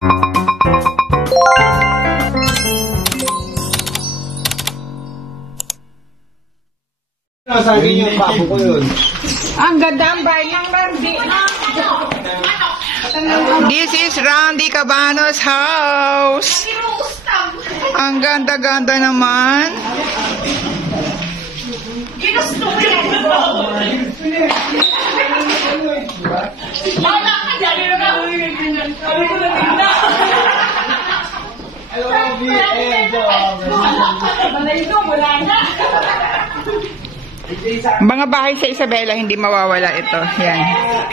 Sabi niyo, pabo ko yun. Ang ganda ang bahay ng Randy. This is Randy Cabano's house. Ang ganda-ganda naman. Ginusto ko yan. Wala ka dyan. Wala na. Mga bahay sa Isabela, hindi mawawala ito. Yan.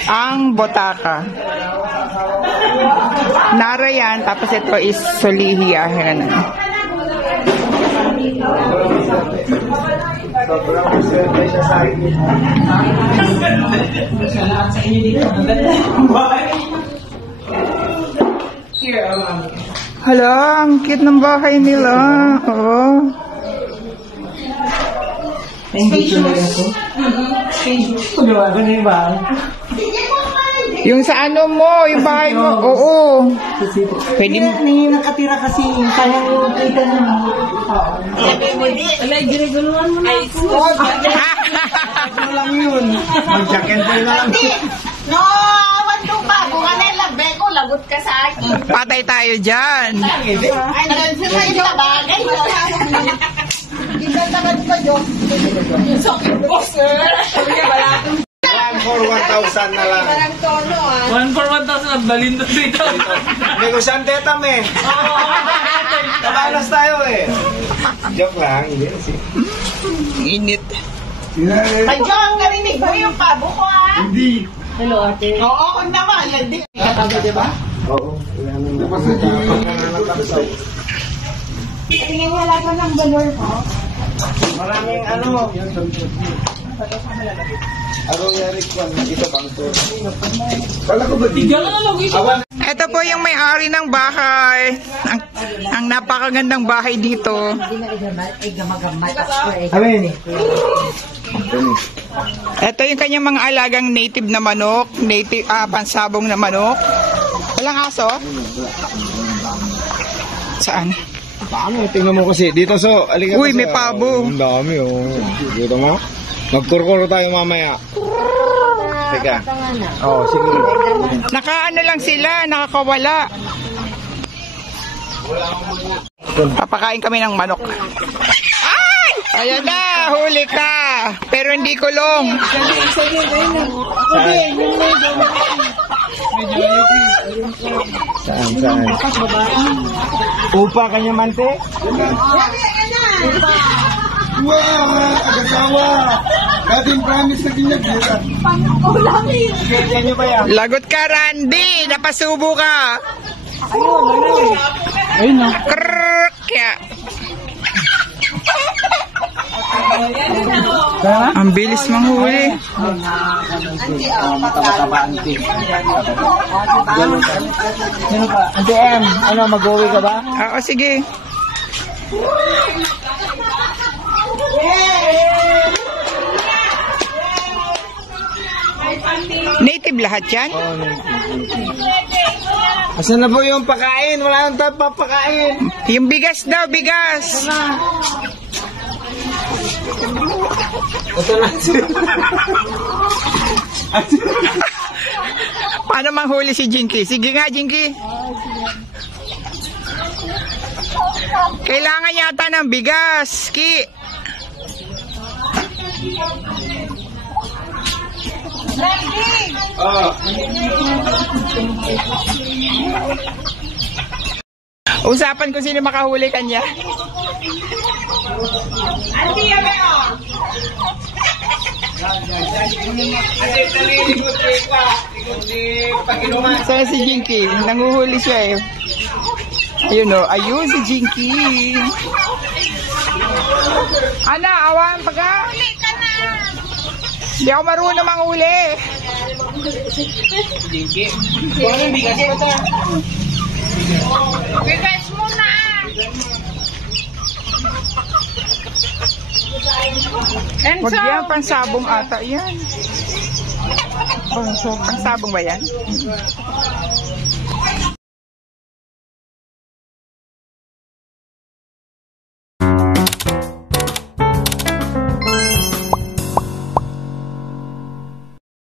Ang Botaka. Nara yan, tapos ito is Solihia. Yan. Hala, ang cute ng bahay nila. Oh. Yung sa ano mo, yung bahay mo, oo. Pwede mo. Nakatira kasi yung kaya yung kita naman. Alay, giniguluan mo na ako. Ano lang yun? Mag-jacket na lang. No, awan ko pa. Kung anay labi ko, lagot ka sa akin. Patay tayo dyan. Ay, nagsasayin ka bagay. Ibantagan ko yun. Sakit po, sir. Wala akong 1 for 1,000 na lang. parang tono, ah. 1 for 1,000 at balindo dito. Negosyante tame. Kabalas tayo eh. Joke lang. Init. Medyo ang narinig mo yung pabo ko, ah. Hindi. Hello, ate. Oo, kung naman. Landi. Katabi, di ba? Oo. Tingin wala pa ng balor ko. Maraming ano. Yari ko. Ito bang to? Kala ko ba? Tigyan ka na lang ito. Ito po yung may-ari ng bahay. Ang napakagandang bahay dito. Amen. Ito yung kanyang mga alagang native na manok. Native, pansabong na manok. Walang aso? Saan? Paano? Tingnan mo kasi. Dito so. Alika Uy, kasi, may pabo. Ang dami oh. Dito mo. Magkurkuro tayo mamaya. Teka. Oo, sige. Nakaano lang sila, nakakawala. Papakain kami ng manok. Ay! Ayan na, huli ka. Pero hindi kulong. Saan? Upa kanya mante? Wow! Agasawa! Dating promise na kinyagira. Ganyan ba yan? Lagot ka, Randy. Napasubo ka. Ayun na. Krrrk. Kaya. Ang bilis manghuli. Mataba-taba, ante. Sino pa? Ante M, ano, mag-uwi ka ba? Oo, sige. Native lahat yan? Asan na po yung pakain? Wala nang tayo papakain. Yung bigas daw, bigas. Ito na. Paano manghuli si Jinky? Sige nga, Jinky. Kailangan yata ng bigas, Ki. Oh. Usapan ko sino makahuli kanya. Andi, yabe, oh. Saan si Jinky? Nanguhuli siya eh. Ayun o, ayun si Jinky. Ana, awan pa ka? Hindi ako marunong manghuli. Jinky. Kung anong bigas pa ito? Bigas muna. Huwag yan, pansabong ata yan. Pansabong ba yan? Bye!